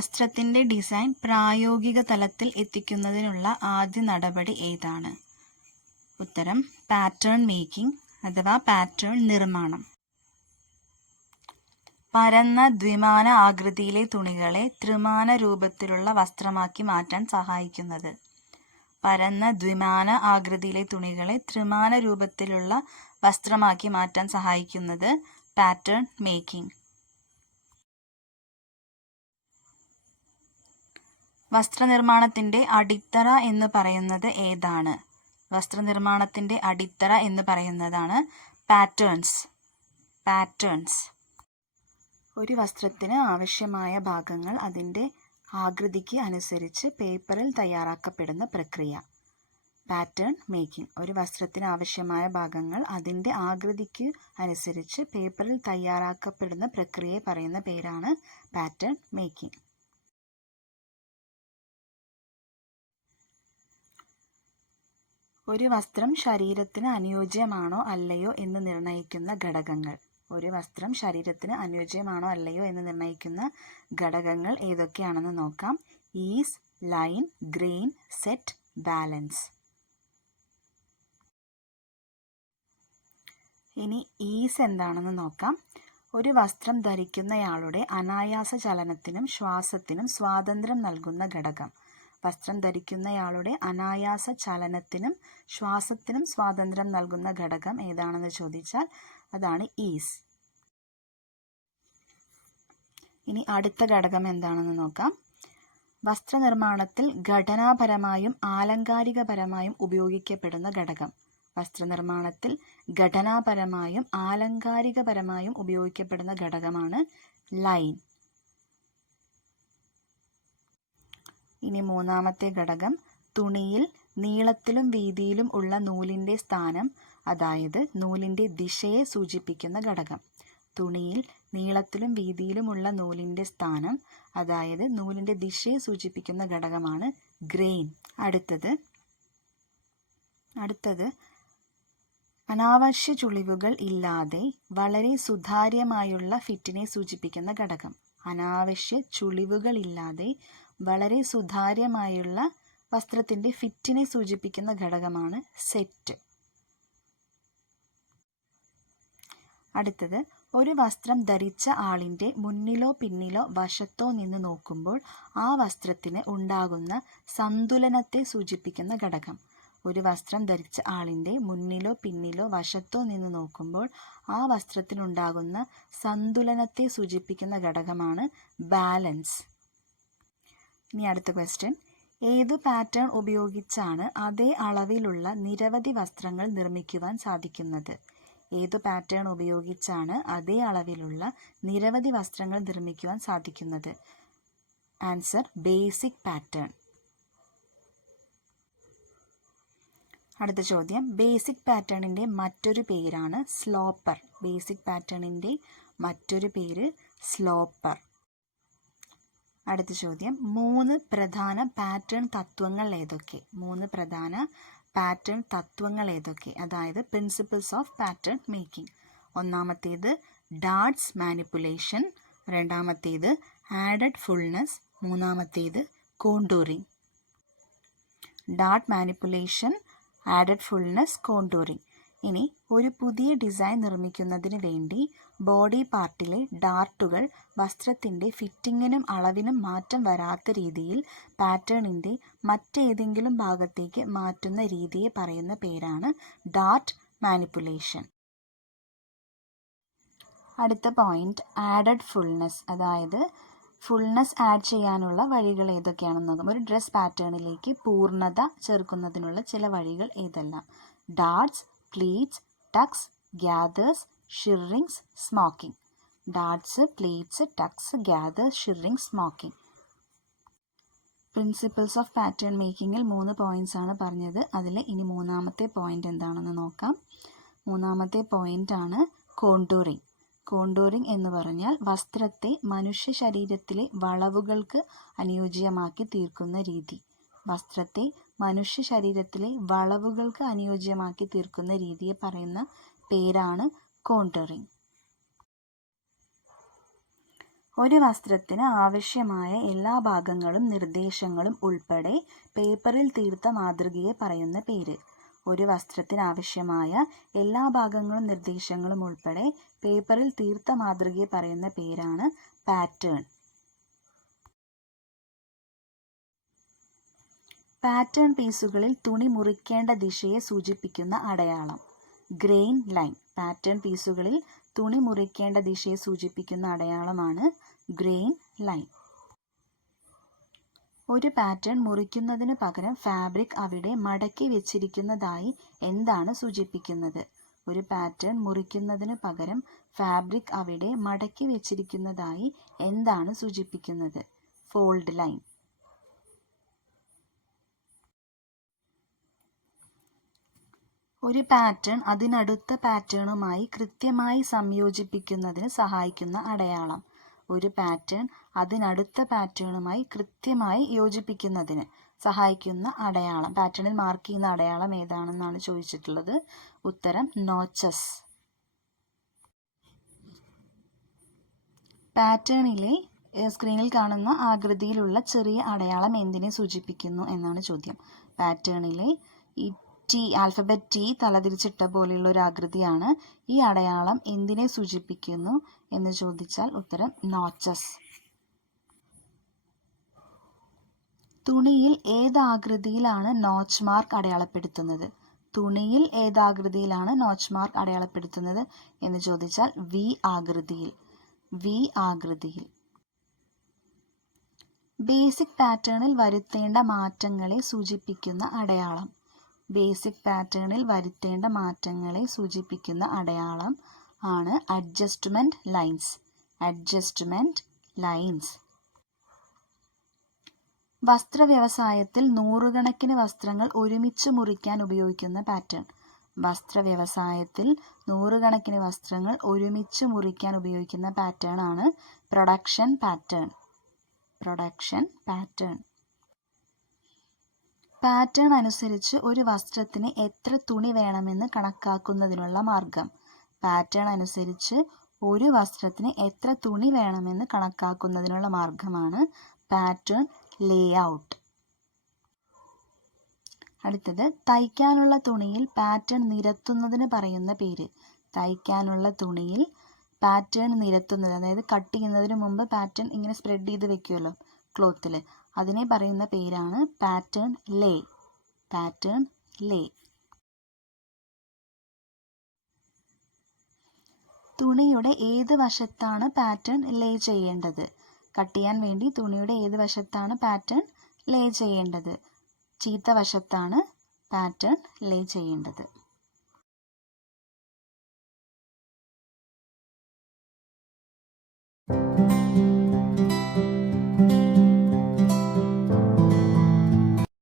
വസ്ത്രത്തിന്റെ ഡിസൈൻ പ്രായോഗിക തലത്തിൽ എത്തിക്കുന്നതിനുള്ള ആദ്യ നടപടി ഏതാണ്? ഉത്തരം പാറ്റേൺ മേക്കിംഗ് അഥവാ പാറ്റേൺ നിർമ്മാണം. പരന്ന ദ്വിമാന ആകൃതിയിലെ തുണികളെ ത്രിമാന രൂപത്തിലുള്ള വസ്ത്രമാക്കി മാറ്റാൻ സഹായിക്കുന്നത്. പരന്ന ദ്വിമാന ആകൃതിയിലെ തുണികളെ ത്രിമാന രൂപത്തിലുള്ള വസ്ത്രമാക്കി മാറ്റാൻ സഹായിക്കുന്നത് പാറ്റേൺ മേക്കിംഗ്. വസ്ത്രനിർമ്മാണത്തിന്റെ അടിത്തറ എന്ന് പറയുന്നത് ഏതാണ്? വസ്ത്രനിർമ്മാണത്തിന്റെ അടിത്തറ എന്ന് പറയുന്നതാണ് പാറ്റേൺസ്. പാറ്റേൺസ്. ഒരു വസ്ത്രത്തിന് ആവശ്യമായ ഭാഗങ്ങൾ അതിന്റെ ആകൃതിക്ക് അനുസരിച്ച് പേപ്പറിൽ തയ്യാറാക്കപ്പെടുന്ന പ്രക്രിയ. Pattern making. ഒരു വസ്ത്രത്തിന് ആവശ്യമായ ഭാഗങ്ങൾ അതിന്റെ ആകൃതിക്ക് അനുസരിച്ച് പേപ്പറിൽ തയ്യാറാക്കപ്പെടുന്ന പ്രക്രിയയെ പറയുന്ന പേരാണ് പാറ്റേൺ മേക്കിംഗ്. ഒരു വസ്ത്രം ശരീരത്തിന് അനുയോജ്യമാണോ അല്ലയോ എന്ന് നിർണയിക്കുന്ന ഘടകങ്ങൾ. ഒരു വസ്ത്രം ശരീരത്തിന് അനുയോജ്യമാണോ അല്ലയോ എന്ന് നിർണയിക്കുന്ന ഘടകങ്ങൾ ഏതൊക്കെയാണെന്ന് നോക്കാം. Ease line grain set balance. ഇനി ഈസ് എന്താണെന്ന് നോക്കാം. ഒരു വസ്ത്രം ധരിക്കുന്നയാളുടെ അനായാസ ചലനത്തിനും ശ്വാസത്തിനും സ്വാതന്ത്ര്യം നൽകുന്ന ഘടകം. വസ്ത്രം ധരിക്കുന്നയാളുടെ അനായാസ ചലനത്തിനും ശ്വാസത്തിനും സ്വാതന്ത്ര്യം നൽകുന്ന ഘടകം ഏതാണെന്ന് ചോദിച്ചാൽ അതാണ് ഈസ്. ഇനി അടുത്ത ഘടകം എന്താണെന്ന് നോക്കാം. വസ്ത്രനിർമ്മാണത്തിൽ ഘടനാപരമായും ആലങ്കാരികപരമായും ഉപയോഗിക്കപ്പെടുന്ന ഘടകം. വസ്ത്രനിർമ്മാണത്തിൽ ഘടനാപരമായും ആലങ്കാരികപരമായും ഉപയോഗിക്കപ്പെടുന്ന ഘടകമാണ് ലൈൻ. ഇനി മൂന്നാമത്തെ ഘടകം തുണിയിൽ നീളത്തിലും വീതിയിലും ഉള്ള നൂലിന്റെ സ്ഥാനം അതായത് നൂലിന്റെ ദിശയെ സൂചിപ്പിക്കുന്ന ഘടകം. തുണിയിൽ നീളത്തിലും വീതിയിലുമുള്ള നൂലിന്റെ സ്ഥാനം അതായത് നൂലിന്റെ ദിശയെ സൂചിപ്പിക്കുന്ന ഘടകമാണ് ഗ്രെയിൻ. അടുത്തത് അടുത്തത് അനാവശ്യ ചുളിവുകൾ ഇല്ലാതെ വളരെ സുതാര്യമായുള്ള ഫിറ്റിനെ സൂചിപ്പിക്കുന്ന ഘടകം. അനാവശ്യ ചുളിവുകൾ ഇല്ലാതെ വളരെ സുതാര്യമായുള്ള വസ്ത്രത്തിന്റെ ഫിറ്റിനെ സൂചിപ്പിക്കുന്ന ഘടകമാണ് സെറ്റ്. അടുത്തത് ഒരു വസ്ത്രം ധരിച്ച ആളിന്റെ മുന്നിലോ പിന്നിലോ വശത്തോ നിന്ന് നോക്കുമ്പോൾ ആ വസ്ത്രത്തിന് ഉണ്ടാകുന്ന സന്തുലനത്തെ സൂചിപ്പിക്കുന്ന ഘടകം. ഒരു വസ്ത്രം ധരിച്ച ആളിന്റെ മുന്നിലോ പിന്നിലോ വശത്തോ നിന്ന് നോക്കുമ്പോൾ ആ വസ്ത്രത്തിനുണ്ടാകുന്ന സന്തുലനത്തെ സൂചിപ്പിക്കുന്ന ഘടകമാണ് ബാലൻസ്. ഇനി അടുത്ത ക്വസ്റ്റ്യൻ ഏതു പാറ്റേൺ ഉപയോഗിച്ചാണ് അതേ അളവിലുള്ള നിരവധി വസ്ത്രങ്ങൾ നിർമ്മിക്കുവാൻ സാധിക്കുന്നത്? ഏതു പാറ്റേൺ ഉപയോഗിച്ചാണ് അതേ അളവിലുള്ള നിരവധി വസ്ത്രങ്ങൾ നിർമ്മിക്കുവാൻ സാധിക്കുന്നത്? ആൻസർ ബേസിക് പാറ്റേൺ അടുത്ത ചോദ്യം. ബേസിക് പാറ്റേണിന്റെ മറ്റൊരു പേരാണ് സ്ലോപ്പർ ബേസിക് പാറ്റേണിന്റെ മറ്റൊരു പേര് സ്ലോപ്പർ അടുത്ത ചോദ്യം. മൂന്ന് പ്രധാന പാറ്റേൺ തത്വങ്ങൾ ഏതൊക്കെ? മൂന്ന് പ്രധാന പാറ്റേൺ തത്വങ്ങൾ ഏതൊക്കെ? അതായത് പ്രിൻസിപ്പിൾസ് ഓഫ് പാറ്റേൺ മേക്കിംഗ് ഒന്നാമത്തേത് ഡാർട്സ് മാനിപ്പുലേഷൻ രണ്ടാമത്തേത് ആഡഡ് ഫുൾനെസ് മൂന്നാമത്തേത് contouring dart manipulation added fullness contouring ഇനി ഒരു പുതിയ ഡിസൈൻ നിർമ്മിക്കുന്നതിന് വേണ്ടി ബോഡി പാർട്ടിലെ ഡാർട്ടുകൾ വസ്ത്രത്തിന്റെ ഫിറ്റിങ്ങിനും അളവിനും മാറ്റം വരാത്ത രീതിയിൽ പാറ്റേണിന്റെ മറ്റേതെങ്കിലും ഭാഗത്തേക്ക് മാറ്റുന്ന രീതിയെ പറയുന്ന പേരാണ് ഡാർട്ട് മാനിപ്പുലേഷൻ. അടുത്ത പോയിന്റ് ആഡഡ് ഫുൾനെസ് അതായത് ഫുൾനെസ് ആഡ് ചെയ്യാനുള്ള വഴികൾ ഏതൊക്കെയാണെന്ന് നോക്കാം ഒരു ഡ്രസ് പാറ്റേണിലേക്ക് പൂർണത ചേർക്കുന്നതിനുള്ള ചില വഴികൾ ഏതെല്ലാം? Darts pleats tucks gathers shirrings smocking. Darts pleats tucks gathers shirring smocking. Principles of pattern മേക്കിങ്ങിൽ മൂന്ന് പോയിന്റ്സ് ആണ് പറഞ്ഞത്. അതിൽ ഇനി മൂന്നാമത്തെ പോയിന്റ് എന്താണെന്ന് നോക്കാം. മൂന്നാമത്തെ പോയിന്റ് ആണ് കോണ്ടൂറിങ് കോണ്ടൂറിങ് എന്ന് പറഞ്ഞാൽ വസ്ത്രത്തെ മനുഷ്യ ശരീരത്തിലെ വളവുകൾക്ക് അനുയോജ്യമാക്കി തീർക്കുന്ന രീതി. വസ്ത്രത്തെ മനുഷ്യ ശരീരത്തിലെ വളവുകൾക്ക് അനുയോജ്യമാക്കി തീർക്കുന്ന രീതിയെ പറയുന്ന പേരാണ് കോണ്ടറിങ്. ഒരു വസ്ത്രത്തിന് ആവശ്യമായ എല്ലാ ഭാഗങ്ങളും നിർദ്ദേശങ്ങളും ഉൾപ്പെടെ പേപ്പറിൽ തീർത്ത മാതൃകയെ പറയുന്ന പേര്. ഒരു വസ്ത്രത്തിന് ആവശ്യമായ എല്ലാ ഭാഗങ്ങളും നിർദ്ദേശങ്ങളും ഉൾപ്പെടെ പേപ്പറിൽ തീർത്ത മാതൃകയെ പറയുന്ന പേരാണ് പാറ്റേൺ. പാറ്റേൺ പീസുകളിൽ തുണി മുറിക്കേണ്ട ദിശയെ സൂചിപ്പിക്കുന്ന അടയാളം. Grain line. പാറ്റേൺ പീസുകളിൽ തുണി മുറിക്കേണ്ട ദിശയെ സൂചിപ്പിക്കുന്ന അടയാളമാണ് ഗ്രെയിൻ ലൈൻ. ഒരു പാറ്റേൺ മുറിക്കുന്നതിന് പകരം ഫാബ്രിക് അവിടെ മടക്കി വെച്ചിരിക്കുന്നതായി എന്താണ് സൂചിപ്പിക്കുന്നത്? ഒരു പാറ്റേൺ മുറിക്കുന്നതിന് പകരം ഫാബ്രിക് അവിടെ മടക്കി വെച്ചിരിക്കുന്നതായി എന്താണ് സൂചിപ്പിക്കുന്നത്? Fold line. ഒരു പാറ്റേൺ അതിനടുത്ത പാറ്റേണുമായി കൃത്യമായി സംയോജിപ്പിക്കുന്നതിന് സഹായിക്കുന്ന അടയാളം. ഒരു പാറ്റേൺ അതിനടുത്ത പാറ്റേണുമായി കൃത്യമായി യോജിപ്പിക്കുന്നതിന് സഹായിക്കുന്ന അടയാളം. പാറ്റേണിൽ മാർക്ക് ചെയ്യുന്ന അടയാളം ഏതാണെന്നാണ് ചോദിച്ചിട്ടുള്ളത്. ഉത്തരം നോച്ചസ്. പാറ്റേണിലെ സ്ക്രീനിൽ കാണുന്ന ആകൃതിയിലുള്ള ചെറിയ അടയാളം എന്തിനെ സൂചിപ്പിക്കുന്നു എന്നാണ് ചോദ്യം. പാറ്റേണിലെ ടി ആൽഫബറ്റ് ടി തലതിരിച്ചിട്ട പോലെയുള്ള ഒരു ആകൃതിയാണ് ഈ അടയാളം എന്തിനെ സൂചിപ്പിക്കുന്നു എന്ന് ചോദിച്ചാൽ ഉത്തരം നോച്ചസ്. തുണിയിൽ ഏത് ആകൃതിയിലാണ് നോച്ച് മാർക്ക് അടയാളപ്പെടുത്തുന്നത്? തുണിയിൽ ഏത് ആകൃതിയിലാണ് നോച്ച് മാർക്ക് അടയാളപ്പെടുത്തുന്നത് എന്ന് ചോദിച്ചാൽ വി ആകൃതിയിൽ. വി ആകൃതിയിൽ. ബേസിക് പാറ്റേണിൽ വരുത്തേണ്ട മാറ്റങ്ങളെ സൂചിപ്പിക്കുന്ന അടയാളം. ബേസിക് പാറ്റേണിൽ വരുത്തേണ്ട മാറ്റങ്ങളെ സൂചിപ്പിക്കുന്ന അടയാളം ആണ് അഡ്ജസ്റ്റ്മെന്റ് ലൈൻസ്. Adjustment lines. വസ്ത്ര വ്യവസായത്തിൽ നൂറുകണക്കിന് വസ്ത്രങ്ങൾ ഒരുമിച്ച് മുറിക്കാൻ ഉപയോഗിക്കുന്ന പാറ്റേൺ. വസ്ത്ര വ്യവസായത്തിൽ നൂറുകണക്കിന് വസ്ത്രങ്ങൾ ഒരുമിച്ച് മുറിക്കാൻ ഉപയോഗിക്കുന്ന പാറ്റേൺ ആണ് production pattern. Production pattern. Pattern അനുസരിച്ച് ഒരു വസ്ത്രത്തിന് എത്ര തുണി വേണമെന്ന് കണക്കാക്കുന്നതിനുള്ള മാർഗം. പാറ്റേൺ അനുസരിച്ച് ഒരു വസ്ത്രത്തിന് എത്ര തുണി വേണമെന്ന് കണക്കാക്കുന്നതിനുള്ള മാർഗമാണ് പാറ്റേൺ ലേ ഔട്ട് അടുത്തത് തയ്ക്കാനുള്ള തുണിയിൽ പാറ്റേൺ നിരത്തുന്നതിന് പറയുന്ന പേര്. തയ്ക്കാനുള്ള തുണിയിൽ പാറ്റേൺ നിരത്തുന്നത് അതായത് കട്ട് ചെയ്യുന്നതിന് മുമ്പ് പാറ്റേൺ ഇങ്ങനെ സ്പ്രെഡ് ചെയ്ത് വെക്കുമല്ലോ ക്ലോത്തിൽ. അതിനെ പറയുന്ന പേരാണ് പാറ്റേൺ ലേ. പാറ്റേൺ ലേ. തുണിയുടെ ഏത് വശത്താണ് പാറ്റേൺ ലേ ചെയ്യേണ്ടത്? കട്ട് ചെയ്യാൻ വേണ്ടി തുണിയുടെ ഏത് വശത്താണ് പാറ്റേൺ ലേ ചെയ്യേണ്ടത്? ചീത്ത വശത്താണ് പാറ്റേൺ ലേ ചെയ്യേണ്ടത്.